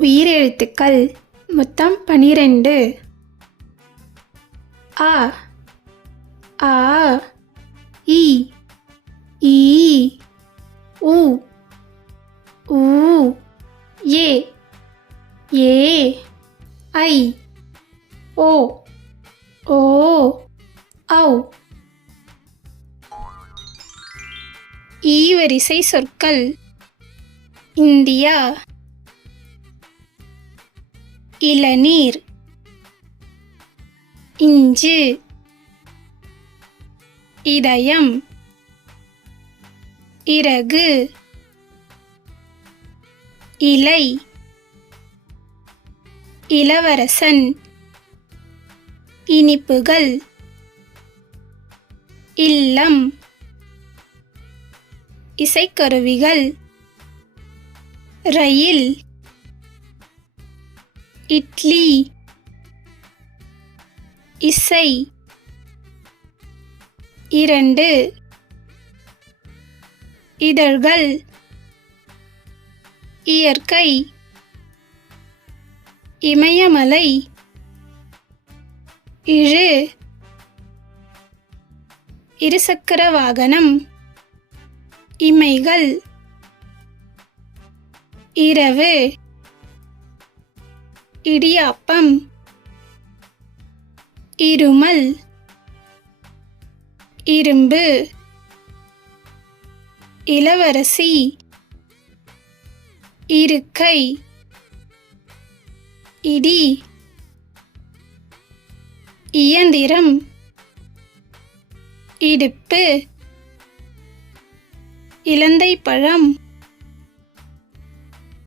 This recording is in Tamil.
உயிரெழுத்துக்கள் மொத்தம் 12. அ ஆ இ ஈ உ ஊ ஏ ஏ ஐ ஓ ஓ ஔ. ஈவரிசை சொற்கள்: இந்தியா, இளநீர், இஞ்சு, இதயம், இறகு, இலை, இளவரசன், இனிப்புகள், இல்லம், இசைக்கருவிகள், ரயில், இட்லி, இசை, 2, இதழ்கள், இயற்கை, இமயமலை, இழு, இருசக்கர வாகனம், இமைகள், இரவு, இடியாப்பம், இருமல், இரும்பு, இளவரசி, இருக்கை, இடி, இயந்திரம், இடுப்பு, இலந்தைப்பழம்,